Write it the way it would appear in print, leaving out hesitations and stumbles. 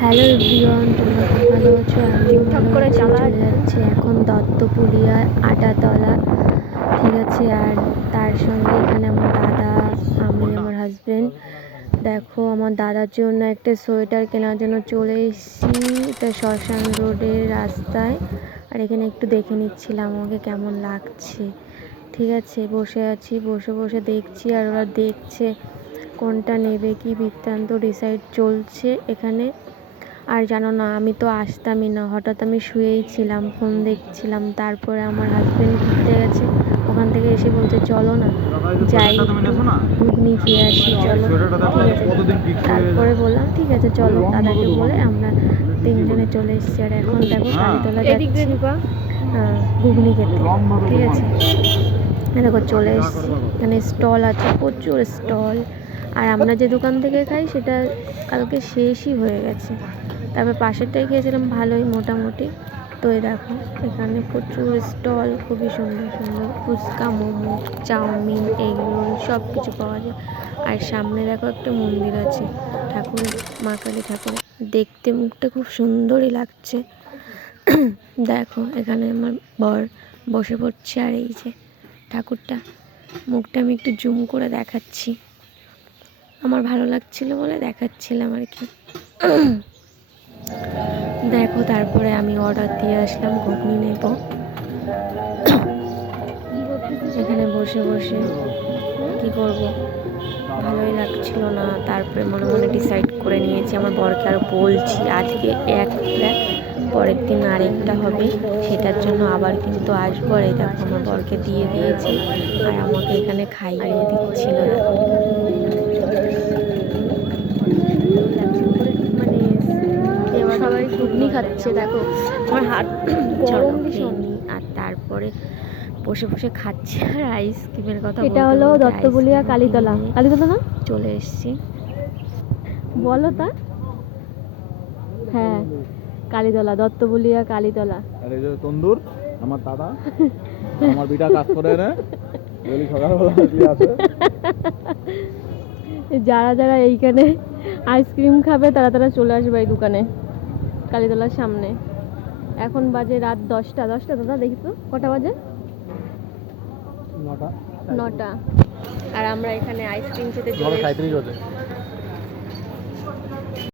Hello everyone, তোমরা খুব ভালো আছো? আমিও ভালো আছি। চলে যাচ্ছি এখন দত্তপুলিয়া আটাতলা, ঠিক আছে। আর তার সঙ্গে এখানে আমার দাদা, আমি, আমার হাজবেন্ড। দেখো, আমার দাদার জন্য একটা সোয়েটার কেনার জন্য চলে এসেছি। এটা শ্মশান রোডের রাস্তায়। আর এখানে একটু দেখে নিচ্ছিলাম আমাকে কেমন লাগছে, ঠিক আছে। বসে আছি, বসে বসে দেখছি আর ওরা দেখছে কোনটা নেবে, কি বৃত্তান্ত ডিসাইড চলছে এখানে। আর জানো না, আমি তো আসতামই না, হঠাৎ আমি শুয়েই ছিলাম, ফোন দেখছিলাম। তারপরে আমার হাজবেন্ড ঘুরতে গেছে, ওখান থেকে এসে বলছে চলো না যাই, ঘুগনি খেয়ে আসি, চলো, ঠিক আছে। তারপরে বললাম ঠিক আছে চলো, দাদাকে বলে আমরা তিনজনে চলে এসেছি। আর এখন দেখো কালীতলা যাচ্ছি ঘুগনি খেতে, ঠিক আছে। দেখো চলে এসেছি, এখানে স্টল আছে, প্রচুর স্টল। আর আমরা যে দোকান থেকে খাই সেটা কালকে শেষই হয়ে গেছে। তারপর পাশেরটাই খেয়েছিলাম, ভালোই মোটামুটি। তো এই দেখো এখানে প্রচুর স্টল, খুবই সুন্দর সুন্দর phuchka, momo, chow mein, egg roll সব কিছু পাওয়া যায়। আর সামনে দেখো একটা মন্দির আছে, ঠাকুরের, মা কালী ঠাকুরের। দেখতে মুখটা খুব সুন্দরই লাগছে। দেখো এখানে আমার বর বসে পড়ছে, আর এই যে ঠাকুরটা, মুখটা আমি একটু জুম করে দেখাচ্ছি, আমার ভালো লাগছিল বলে দেখাচ্ছিলাম আর কি। দেখো তারপরে আমি অর্ডার দিয়ে আসলাম, ঘুগনি নেব। এখানে বসে বসে কি করব, ভালোই লাগছিল না। তারপরে মনে মনে ডিসাইড করে নিয়েছি, আমার বরকে আর বলছি আজকে এক প্লেট, পরের দিন আরেকটা হবে, সেটার জন্য আবার কিন্তু আসবো। আর এই দেখো আমার বরকে দিয়ে দিয়েছি, আর আমাকে এখানে খাইয়ে দিচ্ছিল। দেখো মানে সবাই ঘুগনি খাচ্ছে, দেখো আমার হাত গরম ভীষণ। আর তারপরে বসে বসে খাচ্ছি আর আইসক্রিমের কথা। এটা হলো দত্তপুলিয়া কালীতলা, কালীতলা না, চলে এসেছি। বলো তা, হ্যাঁ কালীতলা, দত্তপুলিয়া কালীতলা। আর এই যে তন্দুর আমার দাদা, আমার বিটা কাজ করে না, ডেইলি সকালবেলা আসে। যারা যারা এইখানে আইসক্রিম খাবে তারা তারা চলে আসবে এই দোকানে, কালীতলার সামনে। এখন বাজে রাত 10টা। দাদা দেখি তো কটা বাজে? 9টা। আর আমরা এখানে আইসক্রিম খেতে চলে এসেছি।